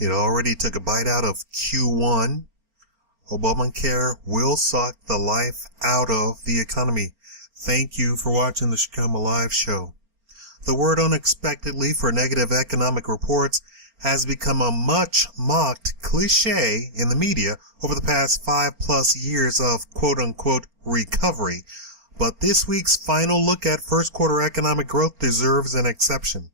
It already took a bite out of Q1. Obamacare will suck the life out of the economy. Thank you for watching the Shikama Live show. The word unexpectedly for negative economic reports has become a much mocked cliché in the media over the past 5+ years of quote-unquote recovery. But this week's final look at first quarter economic growth deserves an exception.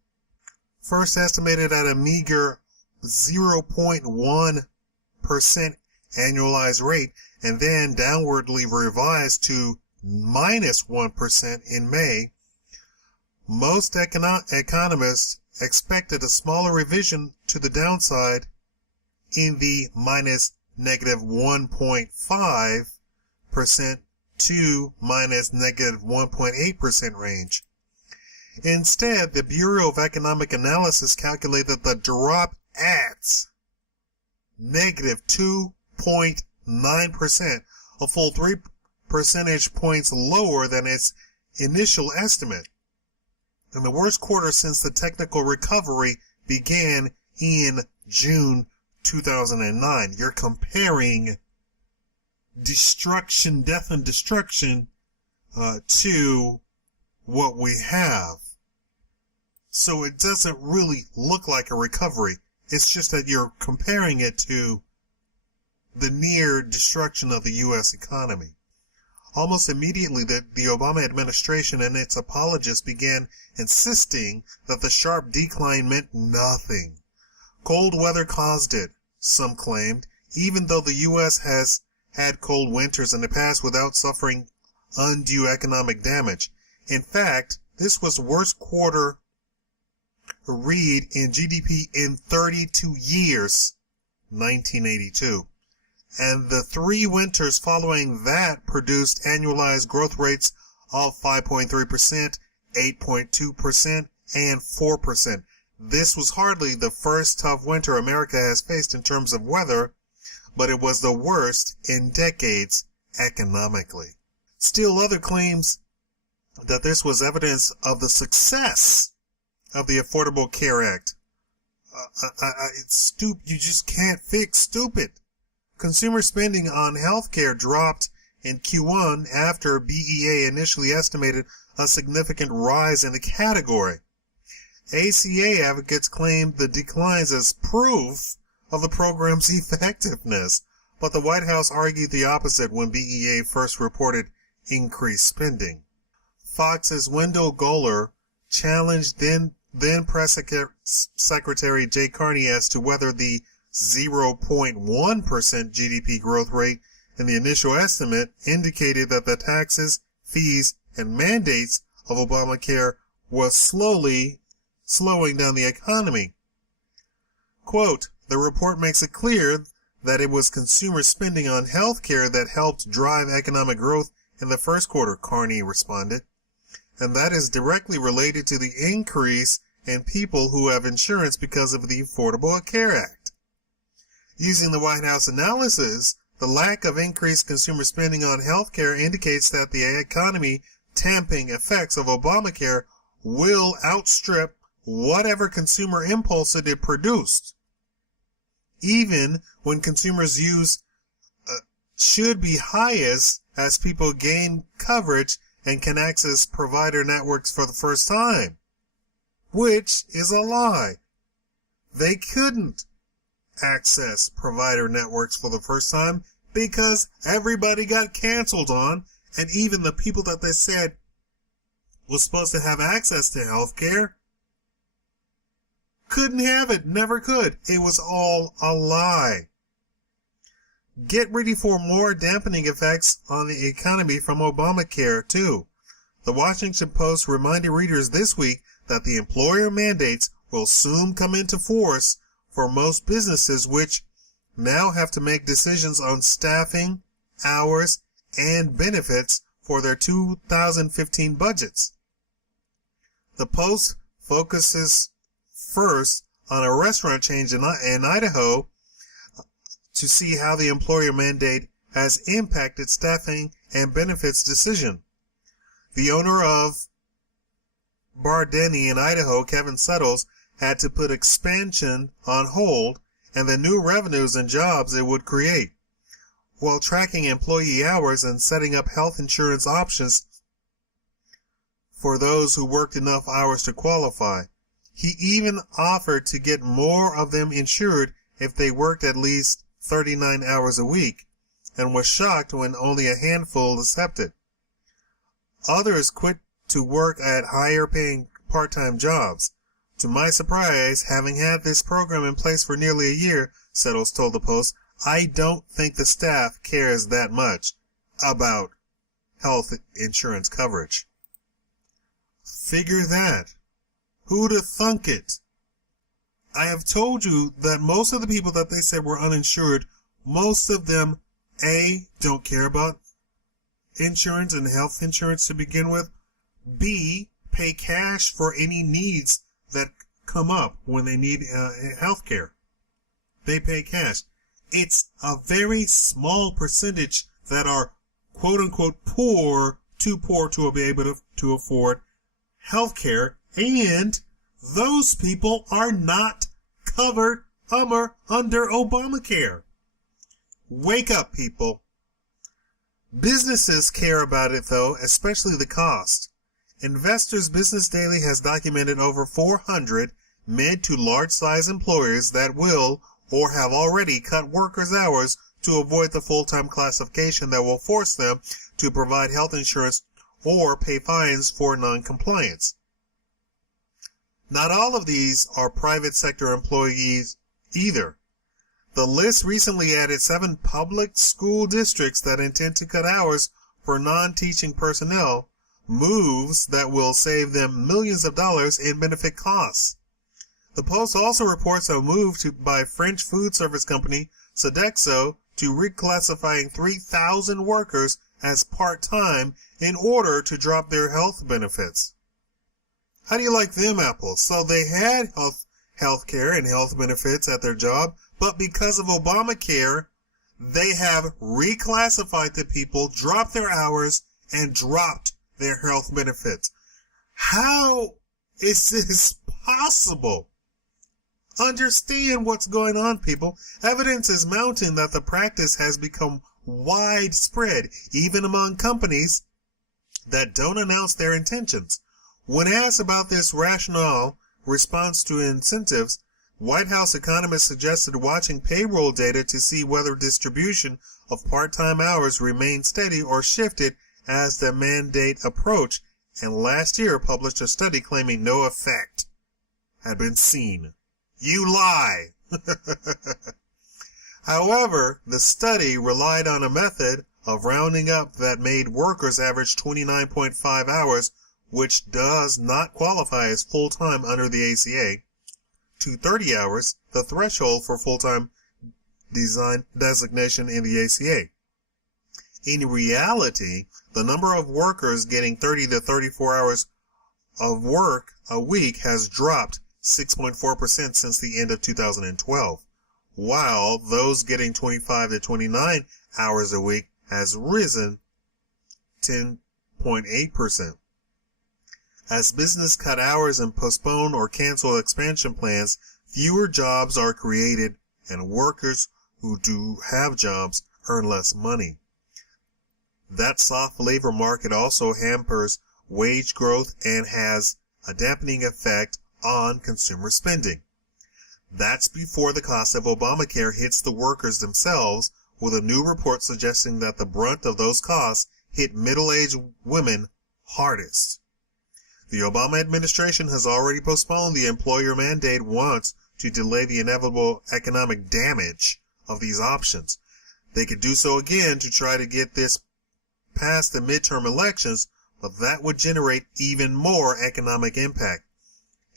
First estimated at a meager 0.1% annualized rate and then downwardly revised to -1% in May, most economists expected a smaller revision to the downside in the -1.5% to -1.8% range. Instead, the Bureau of Economic Analysis calculated the drop at -2.9%, a full 3 percentage points lower than its initial estimate, and the worst quarter since the technical recovery began in June 2009. You're comparing destruction, death and destruction to what we have. So it doesn't really look like a recovery. It's just that you're comparing it to the near destruction of the U.S. economy. Almost immediately, the Obama administration and its apologists began insisting that the sharp decline meant nothing. Cold weather caused it, some claimed, even though the U.S. has had cold winters in the past without suffering undue economic damage. In fact, this was the worst quarter read in GDP in 32 years, 1982. And the 3 winters following that produced annualized growth rates of 5.3%, 8.2%, and 4%. This was hardly the first tough winter America has faced in terms of weather, but it was the worst in decades economically. Still, other claims that this was evidence of the success of the Affordable Care Act. You just can't fix stupid. Consumer spending on healthcare dropped in Q1 after BEA initially estimated a significant rise in the category. ACA advocates claimed the declines as proof of the program's effectiveness, but the White House argued the opposite when BEA first reported increased spending. Fox's Wendell Goller challenged then Press Secretary Jay Carney as to whether the 0.1% GDP growth rate in the initial estimate indicated that the taxes, fees, and mandates of Obamacare was slowing down the economy. Quote, the report makes it clear that it was consumer spending on healthcare that helped drive economic growth in the first quarter, Carney responded, and that is directly related to the increase in people who have insurance because of the Affordable Care Act. Using the White House analysis, the lack of increased consumer spending on healthcare indicates that the economy tamping effects of Obamacare will outstrip whatever consumer impulse it produced. Even when consumers' use should be highest as people gain coverage and can access provider networks for the first time, which is a lie. They couldn't access provider networks for the first time because everybody got canceled on, and even the people that they said was supposed to have access to healthcare couldn't have it, never could. It was all a lie. Get ready for more dampening effects on the economy from Obamacare, too. The Washington Post reminded readers this week that the employer mandates will soon come into force for most businesses, which now have to make decisions on staffing, hours, and benefits for their 2015 budgets. The Post focuses first on a restaurant chain in Idaho to see how the employer mandate has impacted staffing and benefits decision. The owner of Bar Denny in Idaho, Kevin Settles, had to put expansion on hold and the new revenues and jobs it would create, while tracking employee hours and setting up health insurance options for those who worked enough hours to qualify. He even offered to get more of them insured if they worked at least 39 hours a week, and was shocked when only a handful accepted. Others quit to work at higher paying part-time jobs. To my surprise, having had this program in place for nearly a year, Settles told the Post, I don't think the staff cares that much about health insurance coverage. Figure that. Who'd have thunk it? I have told you that most of the people that they said were uninsured, most of them, A, don't care about insurance and health insurance to begin with, B, pay cash for any needs that come up when they need health care. They pay cash. It's a very small percentage that are quote-unquote poor, too poor to be able to afford health care, and those people are not covered under Obamacare. Wake up, people. Businesses care about it, though, especially the cost. Investors Business Daily has documented over 400 mid to large-size employers that will or have already cut workers' hours to avoid the full-time classification that will force them to provide health insurance or pay fines for non-compliance. Not all of these are private sector employees either. The list recently added 7 public school districts that intend to cut hours for non-teaching personnel, moves that will save them millions of dollars in benefit costs. The Post also reports a move by French food service company Sodexo to reclassifying 3,000 workers as part-time in order to drop their health benefits. How do you like them apples? So they had health care and health benefits at their job, but because of Obamacare, they have reclassified the people, dropped their hours, and dropped their health benefits. How is this possible? Understand what's going on, people. Evidence is mounting that the practice has become widespread, even among companies that don't announce their intentions. When asked about this rationale response to incentives, White House economists suggested watching payroll data to see whether distribution of part-time hours remained steady or shifted as the mandate approached, and last year published a study claiming no effect had been seen. You lie! However, the study relied on a method of rounding up that made workers average 29.5 hours, which does not qualify as full-time under the ACA, to 30 hours, the threshold for full-time designation in the ACA. In reality, the number of workers getting 30 to 34 hours of work a week has dropped 6.4% since the end of 2012, while those getting 25 to 29 hours a week has risen 10.8%. As business cut hours and postpone or cancel expansion plans, fewer jobs are created and workers who do have jobs earn less money. That soft labor market also hampers wage growth and has a dampening effect on consumer spending. That's before the cost of Obamacare hits the workers themselves, with a new report suggesting that the brunt of those costs hit middle-aged women hardest. The Obama administration has already postponed the employer mandate once to delay the inevitable economic damage of these options. They could do so again to try to get this past the midterm elections, but that would generate even more economic impact.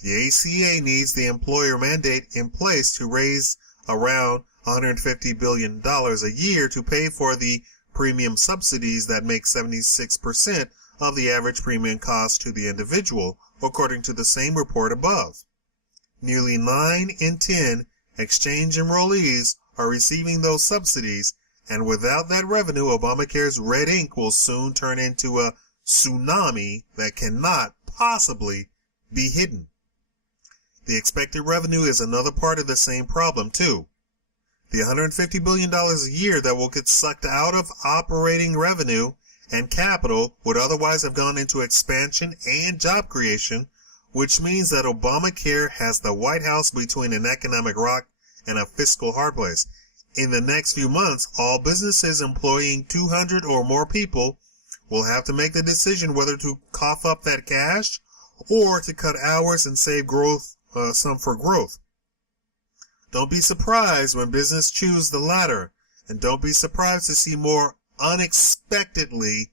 The ACA needs the employer mandate in place to raise around $150 billion a year to pay for the premium subsidies that make 76% of the average premium cost to the individual, according to the same report above. Nearly 9 in 10 exchange enrollees are receiving those subsidies, and without that revenue, Obamacare's red ink will soon turn into a tsunami that cannot possibly be hidden. The expected revenue is another part of the same problem, too. The $150 billion a year that will get sucked out of operating revenue and capital would otherwise have gone into expansion and job creation, which means that Obamacare has the White House between an economic rock and a fiscal hard place. In the next few months, all businesses employing 200 or more people will have to make the decision whether to cough up that cash or to cut hours and save some for growth. Don't be surprised when business choose the latter, and don't be surprised to see more unexpectedly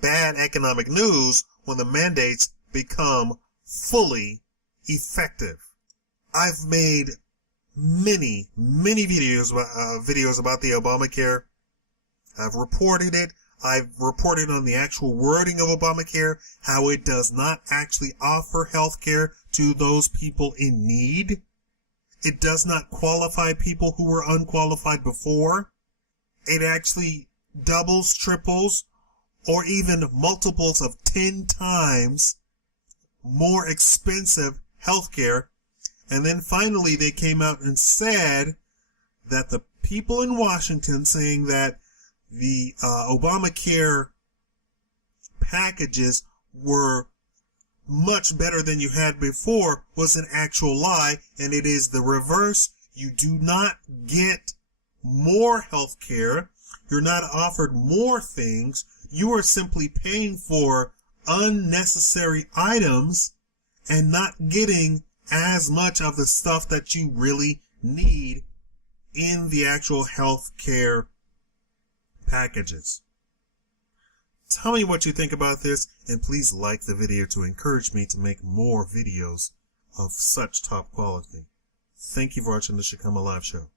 bad economic news when the mandates become fully effective. I've made many videos about the Obamacare. I've reported it. I've reported on the actual wording of Obamacare, how it does not actually offer health care to those people in need. It does not qualify people who were unqualified before. It actually doubles, triples, or even multiples of 10 times more expensive health care. And then finally they came out and said that the people in Washington saying that the Obamacare packages were much better than you had before was an actual lie, and it is the reverse. You do not get more health care. You're not offered more things. You are simply paying for unnecessary items and not getting as much of the stuff that you really need in the actual health care packages. Tell me what you think about this, and please like the video to encourage me to make more videos of such top quality. Thank you for watching the Shikama Live Show.